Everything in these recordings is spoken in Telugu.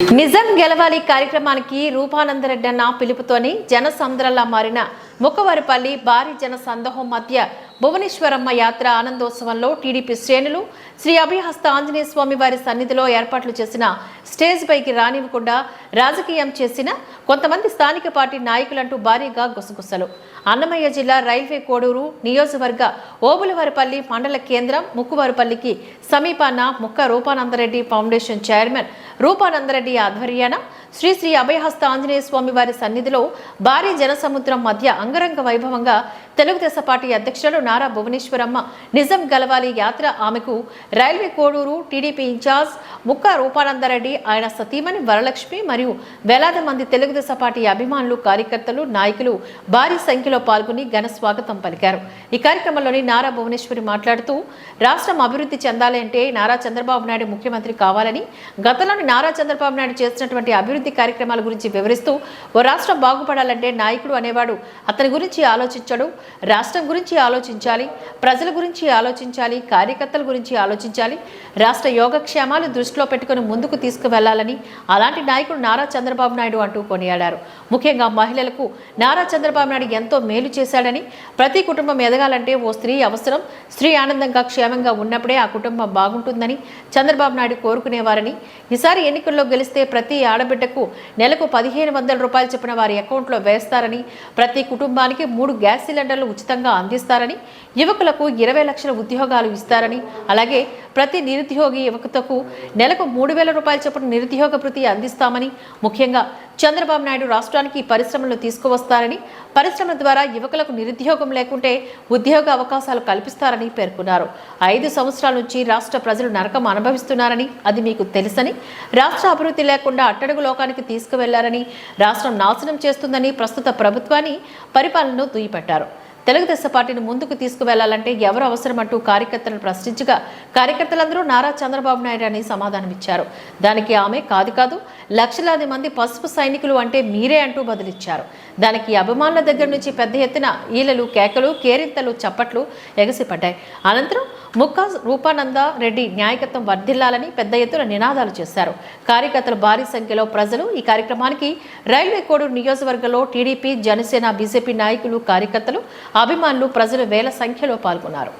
నిజం గెలవాలి కార్యక్రమానికి రూపానందరెడ్డి అన్న పిలుపుతోని జనసంద్రంలా మారిన ముక్కవారిపల్లి భారీ జన సందోహం మధ్య భువనేశ్వరమ్మ యాత్ర ఆనందోత్సవంలో టీడీపీ శ్రేణులు శ్రీ అభయహస్త ఆంజనేయ స్వామి వారి సన్నిధిలో ఏర్పాట్లు చేసిన స్టేజ్ పైకి రానివ్వకుండా రాజకీయం చేసిన కొంతమంది స్థానిక పార్టీ నాయకులంటూ భారీగా గుసగుసలు. అన్నమయ్య జిల్లా రైల్వే కోడూరు నియోజకవర్గ ఓబులవారిపల్లి మండల కేంద్రం ముక్కువారిపల్లికి సమీపాన ముక్క రూపానందరెడ్డి ఫౌండేషన్ చైర్మన్ రూపానందరెడ్డి ఆధ్వర్యాన శ్రీ శ్రీ అభయహస్త ఆంజనేయ స్వామి వారి సన్నిధిలో భారీ జనసముద్రం మధ్య అంగరంగ వైభవంగా తెలుగుదేశం పార్టీ అధ్యక్షులు నారా భువనేశ్వరమ్మ నిజం గెలవాలి యాత్ర ఆమెకు రైల్వే కోడూరు టీడీపీ ఇన్ఛార్జ్ ముక్క రూపానందరెడ్డి ఆయన సతీమణి వరలక్ష్మి మరియు వేలాది మంది తెలుగుదేశం పార్టీ అభిమానులు కార్యకర్తలు నాయకులు భారీ సంఖ్యలో పాల్గొని ఘన స్వాగతం పలికారు. ఈ కార్యక్రమంలోని నారా భువనేశ్వరి మాట్లాడుతూ రాష్ట్రం అభివృద్ధి చెందాలి అంటే నారా చంద్రబాబు నాయుడు ముఖ్యమంత్రి కావాలని, గతంలోని నారా చంద్రబాబు నాయుడు చేసినటువంటి అభివృద్ధి కార్యక్రమాల గురించి వివరిస్తూ ఓ రాష్ట్రం బాగుపడాలంటే నాయకుడు అనేవాడు అతని గురించి ఆలోచించడు, రాష్ట్రం గురించి ఆలోచించాలి, ప్రజల గురించి ఆలోచించాలి, కార్యకర్తల గురించి ఆలోచించాలి, రాష్ట్ర యోగక్షేమాలు దృష్టిలో పెట్టుకుని ముందుకు తీసుకువెళ్లాలని అలాంటి నాయకుడు నారా చంద్రబాబు నాయుడు అంటూ కొనియాడారు. ముఖ్యంగా మహిళలకు నారా చంద్రబాబు నాయుడు ఎంతో మేలు చేశాడని, ప్రతి కుటుంబం ఎదగాలంటే ఓ స్త్రీ అవసరం, స్త్రీ ఆనందంగా క్షేమంగా ఉన్నప్పుడే ఆ కుటుంబం బాగుంటుందని చంద్రబాబు నాయుడు కోరుకునేవారని, ఈసారి ఎన్నికల్లో గెలిస్తే ప్రతి ఆడబిడ్డకు నెలకు 1500 రూపాయలు చొప్పున వారి అకౌంట్లో వేస్తారని, ప్రతి కుటుంబానికి 3 గ్యాస్ సిలిండర్లు ఉచితంగా అందిస్తారని, యువకులకు 20 లక్షల ఉద్యోగాలు ఇస్తారని, అలాగే ప్రతి నిరుద్యోగి యువకులకు నెలకు 3000 రూపాయల చొప్పున నిరుద్యోగ భృతి అందిస్తామని, ముఖ్యంగా చంద్రబాబు నాయుడు రాష్ట్రానికి పరిశ్రమలు తీసుకువస్తారని, పరిశ్రమల ద్వారా యువకులకు నిరుద్యోగం లేకుంటే ఉద్యోగ అవకాశాలు కల్పిస్తారని పేర్కొన్నారు. 5 సంవత్సరాల నుంచి రాష్ట్ర ప్రజలు నరకం అనుభవిస్తున్నారని, అది మీకు తెలుసని, రాష్ట్ర అభివృద్ధి లేకుండా అట్టడుగు లోకానికి తీసుకువెళ్లారని, రాష్ట్రం నాశనం చేస్తుందని ప్రస్తుత ప్రభుత్వాన్ని పరిపాలనను దుయ్యబట్టారు. తెలుగుదేశం పార్టీని ముందుకు తీసుకువెళ్లాలంటే ఎవరు అవసరమంటూ కార్యకర్తలను ప్రశ్నించగా కార్యకర్తలందరూ నారా చంద్రబాబు నాయుడు అని సమాధానమిచ్చారు. దానికి ఆమె కాదు లక్షలాది మంది పసుపు సైనికులు అంటే మీరే అంటూ బదులిచ్చారు. దానికి అభిమానుల దగ్గర నుంచి పెద్ద ఎత్తున ఈలలు, కేకలు, కేరింతలు, చప్పట్లు ఎగసిపడ్డాయి. అనంతరం ముక్క రూపానంద రెడ్డి నాయకత్వం వర్ధిల్లాలని పెద్ద ఎత్తున నినాదాలు చేశారు. కార్యకర్తలు భారీ సంఖ్యలో ప్రజలు ఈ కార్యక్రమానికి రైల్వే కోడూరు నియోజకవర్గంలో టీడీపీ, జనసేన, బీజేపీ నాయకులు, కార్యకర్తలు, అభిమానులు, ప్రజలు వేల సంఖ్యలో పాల్గొన్నారు.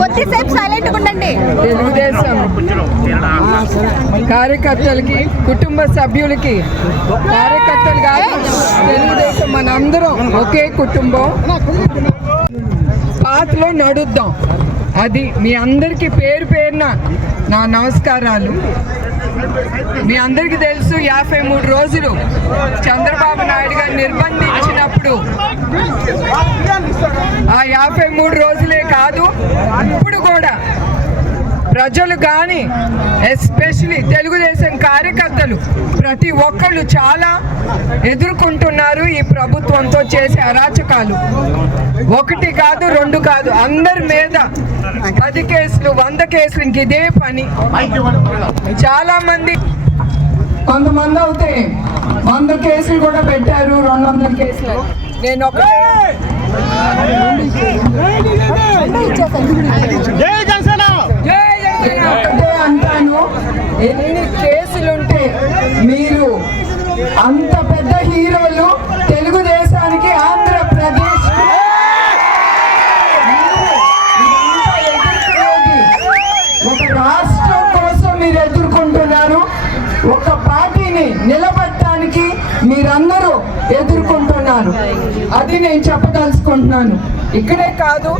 కొద్దిసేపు సైలెంట్ ఉండండి. తెలుగుదేశం కార్యకర్తలకి, కుటుంబ సభ్యులకి, కార్యకర్తలు కాదు తెలుగుదేశం మనందరం ఒకే కుటుంబం. పాతలో నడుద్దాం. అది మీ అందరికీ పేరు పేరున నా నమస్కారాలు. మీ అందరికీ తెలుసు 53 రోజులు చంద్రబాబు నాయుడు గారు నిర్బంధించినప్పుడు ఆ 53 రోజులే కాదు, ఇప్పుడు కూడా ప్రజలు కానీ ఎస్పెషలీ తెలుగుదేశం కార్యకర్తలు ప్రతి ఒక్కళ్ళు చాలా ఎదుర్కొంటున్నారు ఈ ప్రభుత్వంతో చేసే అరాచకాలు. 1 కాదు 2 కాదు, అందరి మీద 10 కేసులు 100 కేసులు, ఇంక ఇదే పని. చాలా మంది, కొంతమంది అయితే 100 కేసులు కూడా పెట్టారు, 200 కేసులు. నేను ఒకటే అంటాను, ఎన్ని కేసులుంటే మీరు అంత పెద్ద హీరోలు తెలుగుదేశానికి, ఆంధ్రప్రదేశ్ ఒక రాష్ట్రం కోసం మీరు ఎదుర్కొంటున్నారు. ఒక పార్టీని నిలబెట్టడానికి మీరందరూ ఎదుర్కొంటున్నారు. అది నేను చెప్పదలుచుకుంటున్నాను. ఇక్కడే కాదు,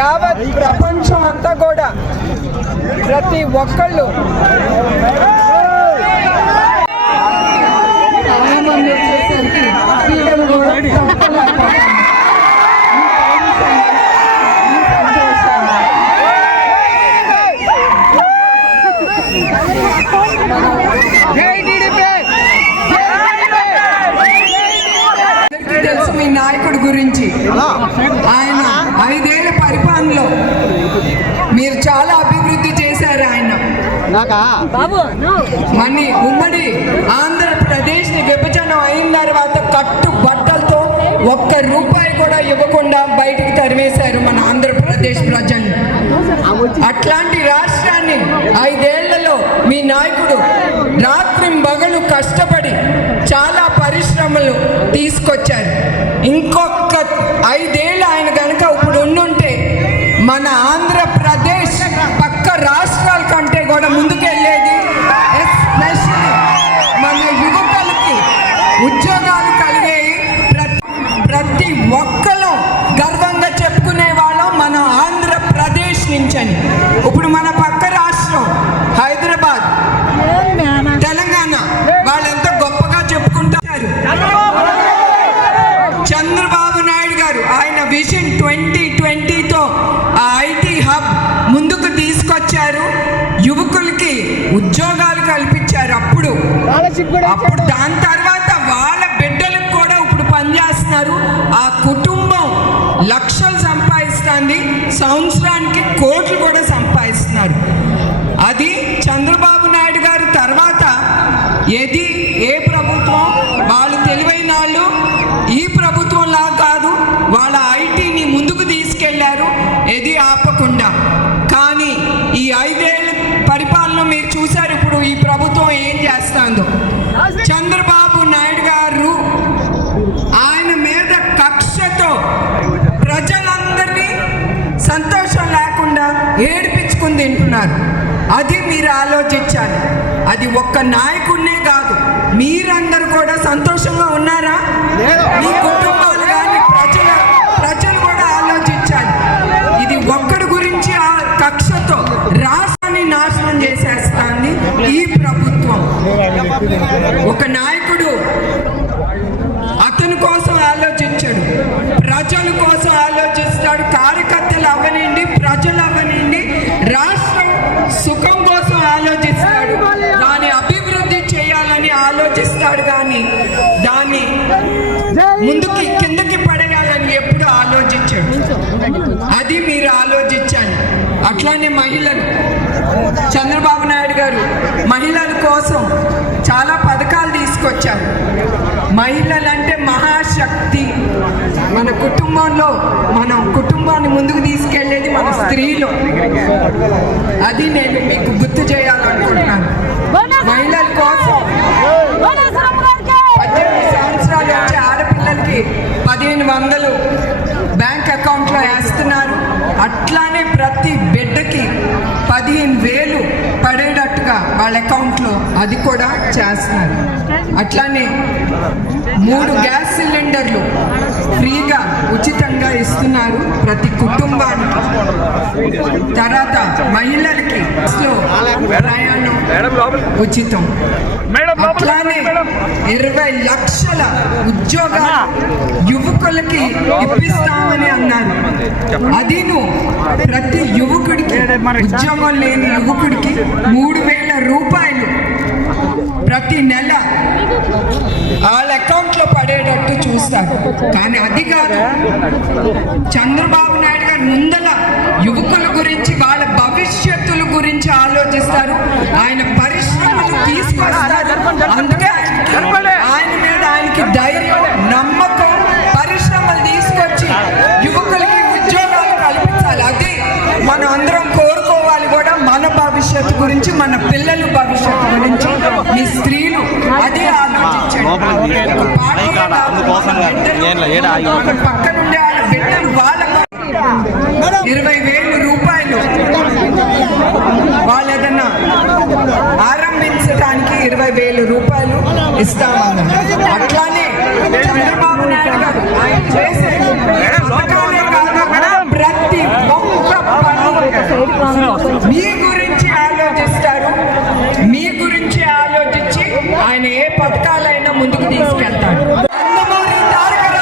యావత్ ప్రపంచం అంతా కూడా ప్రతి ఒక్కళ్ళు చాలా మంది వచ్చేసరికి తెలుసు మీ నాయకుడి గురించి. ఆయన 5 ఏళ్ల పరిపాలనలో మీరు చాలా అభివృద్ధి చేశారు. ఆయన మన ఉమ్మడి ఆంధ్రప్రదేశ్ని విభజన అయిన తర్వాత కట్టు బట్టలతో ₹1 కూడా ఇవ్వకుండా బయటికి తరివేశారు మన ఆంధ్రప్రదేశ్ ప్రజల్ని. అట్లాంటి రాష్ట్రాన్ని 5 ఏళ్లలో మీ నాయకుడు రాత్రింబగలు కష్టపడి చాలా పరిశ్రమలు తీసుకొచ్చారు. ఇంకొక 5 ఏళ్ళు ఆయన కనుక ఇప్పుడు ఉండుంటే మన ఆంధ్రప్రదేశ్ పక్క రాష్ట్రాల కంటే కూడా ముందుకెళ్ళేది. ఎస్పెషల్లీ మన యువకులకి ఉద్యోగాలు కలిగేవి. ప్రతి ఒక్కరు గర్వంగా చెప్పుకునే వాళ్ళం మన ఆంధ్రప్రదేశ్ నుంచని. ఇప్పుడు మన పక్క రాష్ట్రం హైదరాబాద్, తెలంగాణ వాళ్ళెంతో గొప్పగా చెప్పుకుంటారు. చంద్రబాబు నాయుడు గారు ఆయన విజన్ 2020తో ఆ ఐటీ హబ్ ముందుకు తీసుకొచ్చారు. యువకులకి ఉద్యోగాలు కల్పించారు. అప్పుడు దాని తర్వాత వాళ్ళ బిడ్డలకు కూడా ఇప్పుడు పనిచేస్తున్నారు. ఆ కుటుంబం లక్షలు సంపాదిస్తుంది, సంవత్సరానికి కోట్లు కూడా సంపాదిస్తున్నారు. అది చంద్రబాబు నాయుడు గారు తర్వాత ఏ ప్రభుత్వం వాళ్ళు తెలివైన వాళ్ళు ఈ ప్రభుత్వంలా కాదు, వాళ్ళ ఐటీని ముందుకు తీసుకెళ్లారు ఏది ఆపకుండా. కానీ ఈ 5 ఏళ్ల పరిపాలన మీరు చూశారు. ఇప్పుడు ఈ ప్రభుత్వం ఏం చేస్తుందో. చంద్రబాబు నాయుడు గారు ఆయన మీద కక్షతో ప్రజలందరినీ సంతోషం లేకుండా ఏడిపించుకుని తింటున్నారు. అది మీరు ఆలోచించాలి. అది ఒక్క నాయకుడినే కాదు, మీరందరూ కూడా సంతోషంగా ఉన్నారా? మీ కుటుంబాలు కానీ ప్రజలు కూడా ఆలోచించాలి. ఇది ఒక్కడి గురించి ఆ కక్షతో రాష్ట్రాన్ని నాశనం చేసేస్తుంది ఈ ప్రభుత్వం. ఒక నాయకుడు అతని కోసం ఆలోచించాడు, ప్రజల కోసం ఆలోచిస్తాడు. కార్యకర్తలు అవ్వనండి, ప్రజలు అవ్వనండి, రాష్ట్రం సుఖం కోసం ఆలోచిస్తాడు. దాని అభివృద్ధి చేయాలని ఆలోచిస్తాడు, కానీ దాన్ని ముందుకి కిందకి పడేయాలని ఎప్పుడు ఆలోచించాడు. అది మీరు ఆలోచించాలి. అట్లానే మహిళలు, చంద్రబాబు నాయుడు గారు మహిళల కోసం చాలా పథకాలు తీసుకొచ్చారు. మహిళలంటే మహాశక్తి. మన కుటుంబంలో మనం కుటుంబాన్ని ముందుకు తీసుకెళ్లేది మన స్త్రీలు. అది నేను మీకు గుర్తు చేయాలనుకుంటున్నాను. మహిళల కోసం 18 సంవత్సరాలు వచ్చే ఆడపిల్లలకి 1500 బ్యాంక్ అకౌంట్లో వేస్తున్నారు. అట్లానే ప్రతి బిడ్డకి 15,000 పడేటట్టుగా వాళ్ళ అకౌంట్లో అది కూడా చేస్తున్నారు. అట్లానే 3 గ్యాస్ సిలిండర్లు ఫ్రీగా ఉచితంగా ఇస్తున్నారు ప్రతి కుటుంబానికి. తర్వాత మహిళలకి ప్రయాణం ఉచితం. అట్లానే 20 లక్షల ఉద్యోగాలు యువకులకి ఇప్పిస్తామని అన్నారు. అదిను ప్రతి యువకుడికి, ఉద్యోగం లేని యువకుడికి 3,000 రూపాయలు ప్రతి నెల వాళ్ళ అకౌంట్లో పడేటట్టు చూస్తారు. కానీ అది కాదు, చంద్రబాబు నాయుడు గారు ముందల యువకుల గురించి, వాళ్ళ భవిష్యత్తుల గురించి ఆలోచిస్తారు. ఆయన పరిశ్రమలు తీసుకొస్తారు. అందుకే ఆయన మీద ఆయనకి ధైర్యం, నమ్మకం. పరిశ్రమలు తీసుకొచ్చి యువకులకి ఉద్యోగాలు కల్పించాలి. అది మనం అందరం కోరుకోవాలి కూడా. మన భవిష్యత్తు గురించి, మన పిల్లల భవిష్యత్తు గురించి, మీ స్త్రీలు అదే ఆలోచించండి. పక్క నుండి వాళ్ళ బిడ్డలు, వాళ్ళ 20,000 రూపాయలు వాళ్ళు ఏదన్నా ఆరంభించడానికి 20,000 రూపాయలు ఇస్తామన్నారు. అట్లానే చంద్రబాబు నాయుడు గారు ఆయన చేసే ప్రతి ఒక్క మీ గురించి ఆలోచిస్తారు. మీ గురించి ఆలోచించి ఆయన ఏ పథకాలైనా ముందుకు తీసుకెళ్తాడు. నందమూరి తారక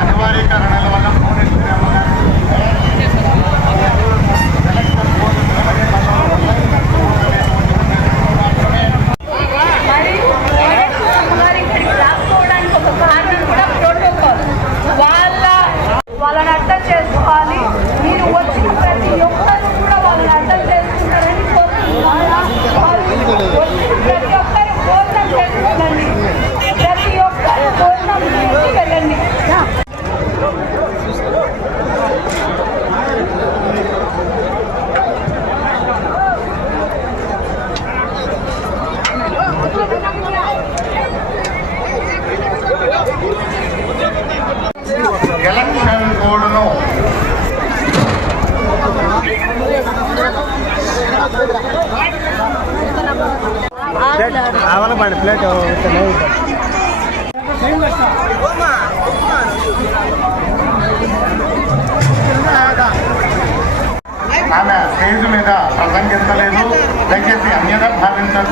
అనివార్యీకరణల వల్ల వాళ్ళని అర్థం చేసుకోవాలి. మీరు వచ్చిన ప్రతి ఒక్కరు కూడా వాళ్ళని అర్థం చేసుకుంటారని కోరుకుంటున్నాను. వచ్చిన ప్రతి ఒక్కరు భోజనం చేసుకోండి, ప్రతి ఒక్కరు భోజనం చేసి వెళ్ళండి. ఎలక్షన్ కోడ్ను ఆమె స్టేజ్ మీద ప్రసంగించలేదు. దయచేసి అన్యథా భావించారు.